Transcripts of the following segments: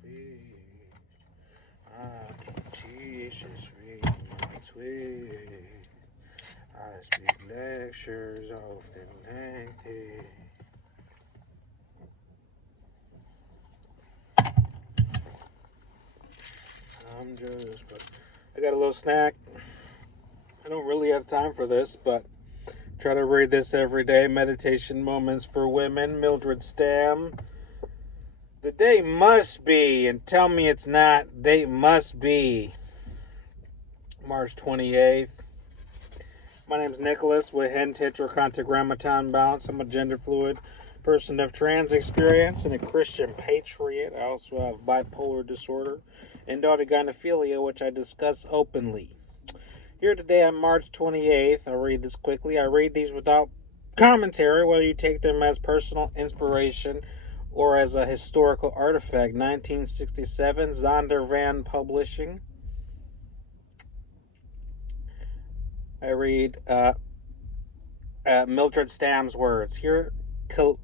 speak. I can teach this reading my tweet. I speak lectures often lengthy. I got a little snack. I don't really have time for this, but try to read this every day. Meditation Moments for Women, Mildred Stamm. The day must be, and tell me it's not, date must be March 28th. My name's Nicholas with Hen Tetragrammaton Bounce. I'm a gender fluid person of trans experience and a Christian patriot. I also have bipolar disorder and autogynephilia, which I discuss openly. Here today on March 28th, I'll read this quickly. I read these without commentary, whether you take them as personal inspiration or as a historical artifact. 1967, Zondervan Publishing. I read Mildred Stamm's words. Here,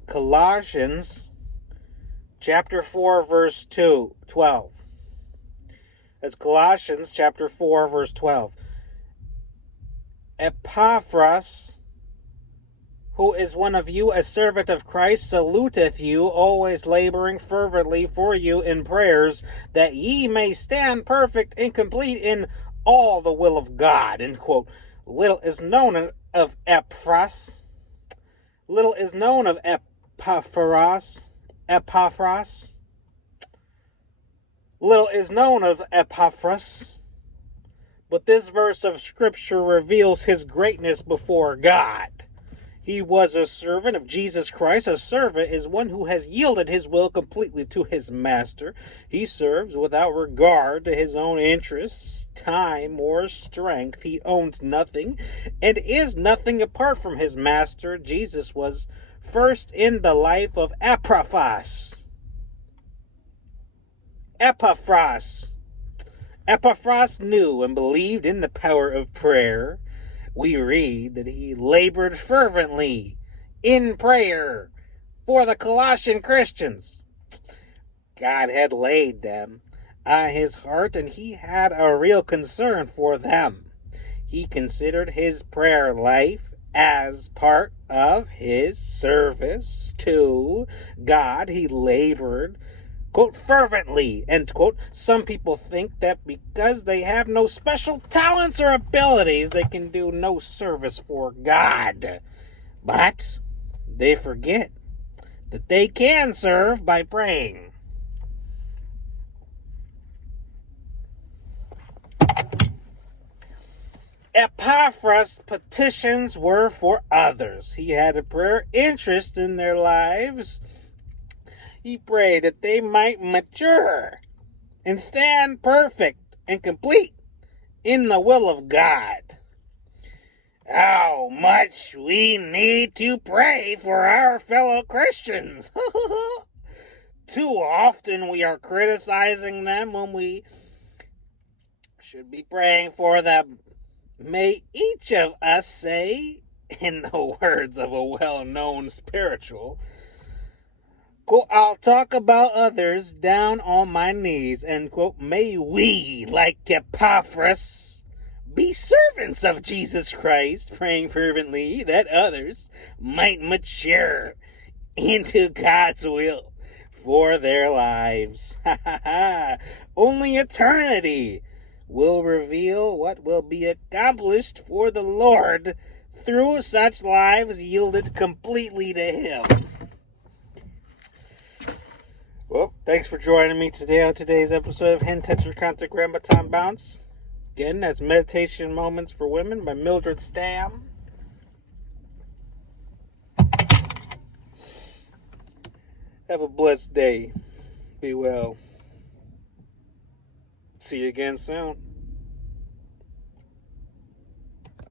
Colossians chapter 4, verse 12. That's Colossians chapter 4, verse 12. Epaphras, who is one of you, a servant of Christ, saluteth you, always laboring fervently for you in prayers, that ye may stand perfect and complete in all the will of God. End quote. Little is known of Epaphras. Little is known of Epaphras. Little is known of Epaphras. But this verse of Scripture reveals his greatness before God. He was a servant of Jesus Christ. A servant is one who has yielded his will completely to his master. He serves without regard to his own interests, time, or strength. He owns nothing and is nothing apart from his master. Jesus was first in the life of Epaphras. Epaphras knew and believed in the power of prayer. We read that he labored fervently in prayer for the Colossian Christians. God had laid them on his heart, and he had a real concern for them. He considered his prayer life as part of his service to God. He labored, quote, fervently, end quote. Some people think that because they have no special talents or abilities, they can do no service for God. But they forget that they can serve by praying. Epaphras' petitions were for others. He had a prayer interest in their lives. He prayed that they might mature and stand perfect and complete in the will of God. How much we need to pray for our fellow Christians. Too often we are criticizing them when we should be praying for them. May each of us say, in the words of a well-known spiritual, quote, I'll talk about others down on my knees, end quote. May we, like Epaphras, be servants of Jesus Christ, praying fervently that others might mature into God's will for their lives. Only eternity will reveal what will be accomplished for the Lord through such lives yielded completely to Him. Well, thanks for joining me today on today's episode of Hen Tetragrammaton Bounce. Again, that's Meditation Moments for Women by Mildred Stamm. Have a blessed day. Be well. See you again soon.